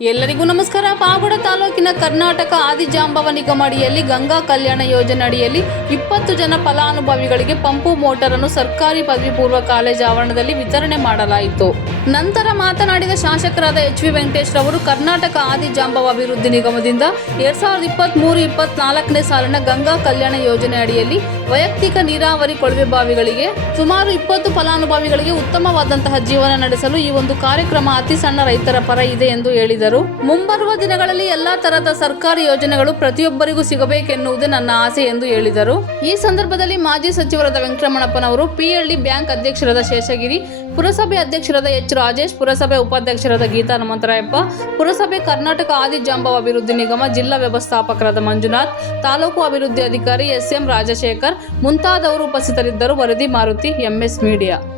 ಎಲ್ಲರಿಗೂ ನಮಸ್ಕಾರ. ಪಾವಗಡ ತಾಲೂಕಿನ ಕರ್ನಾಟಕ ಆದಿಜಾಂಬವ ನಿಗಮ ಅಡಿಯಲ್ಲಿ ಗಂಗಾ ಕಲ್ಯಾಣ ಯೋಜನೆ ಅಡಿಯಲ್ಲಿ ಇಪ್ಪತ್ತು ಜನ ಫಲಾನುಭವಿಗಳಿಗೆ ಪಂಪು ಮೋಟರ್ ಅನ್ನು ಸರ್ಕಾರಿ ಪದವಿ ಪೂರ್ವ ಕಾಲೇಜು ಆವರಣದಲ್ಲಿ ವಿತರಣೆ ಮಾಡಲಾಯಿತು. ನಂತರ ಮಾತನಾಡಿದ ಶಾಸಕರಾದ ಎಚ್ ವಿ ವೆಂಕಟೇಶ್ ರವರು, ಕರ್ನಾಟಕ ಆದಿಜಾಂಬವ ಅಭಿವೃದ್ಧಿ ನಿಗಮದಿಂದ ಎರಡ್ ಸಾವಿರದ ಇಪ್ಪತ್ತ್ ಮೂರು ಇಪ್ಪತ್ನಾಲ್ಕನೇ ಸಾಲಿನ ಗಂಗಾ ಕಲ್ಯಾಣ ಯೋಜನೆ ಅಡಿಯಲ್ಲಿ ವೈಯಕ್ತಿಕ ನೀರಾವರಿ ಕೊಳವೆ ಬಾವಿಗಳಿಗೆ ಸುಮಾರು ಇಪ್ಪತ್ತು ಫಲಾನುಭವಿಗಳಿಗೆ ಉತ್ತಮವಾದಂತಹ ಜೀವನ ನಡೆಸಲು ಈ ಒಂದು ಕಾರ್ಯಕ್ರಮ ಅತಿ ಸಣ್ಣ ರೈತರ ಪರ ಇದೆ ಎಂದು ಹೇಳಿದರು. ಮುಂಬರುವ ದಿನಗಳಲ್ಲಿ ಎಲ್ಲಾ ತರಹದ ಸರ್ಕಾರಿ ಯೋಜನೆಗಳು ಪ್ರತಿಯೊಬ್ಬರಿಗೂ ಸಿಗಬೇಕೆನ್ನುವುದು ನನ್ನ ಆಸೆ ಎಂದು ಹೇಳಿದರು. ಈ ಸಂದರ್ಭದಲ್ಲಿ ಮಾಜಿ ಸಚಿವರಾದ ವೆಂಕಟರಮಣಪ್ಪನವರು ಪಿಎಲ್ಡಿ ಬ್ಯಾಂಕ್ ಅಧ್ಯಕ್ಷರಾದ ಶೇಷಗಿರಿ, ಪುರಸಭೆ ಅಧ್ಯಕ್ಷರಾದ ಎಚ್ ರಾಜೇಶ್, ಪುರಸಭೆ ಉಪಾಧ್ಯಕ್ಷರಾದ ಗೀತಾ ಹನುಮಂತರಾಯಪ್ಪ, ಪುರಸಭೆ ಕರ್ನಾಟಕ ಆದಿಜಾಂಬವ ಅಭಿವೃದ್ಧಿ ನಿಗಮ ಜಿಲ್ಲಾ ವ್ಯವಸ್ಥಾಪಕರಾದ ಮಂಜುನಾಥ್, ತಾಲೂಕು ಅಭಿವೃದ್ಧಿ ಅಧಿಕಾರಿ ಎಸ್ಎಂ ರಾಜಶೇಖರ್, ಮುಂತಾದವರು ಉಪಸ್ಥಿತರಿದ್ದರು. ವರದಿ Maruti, MS media.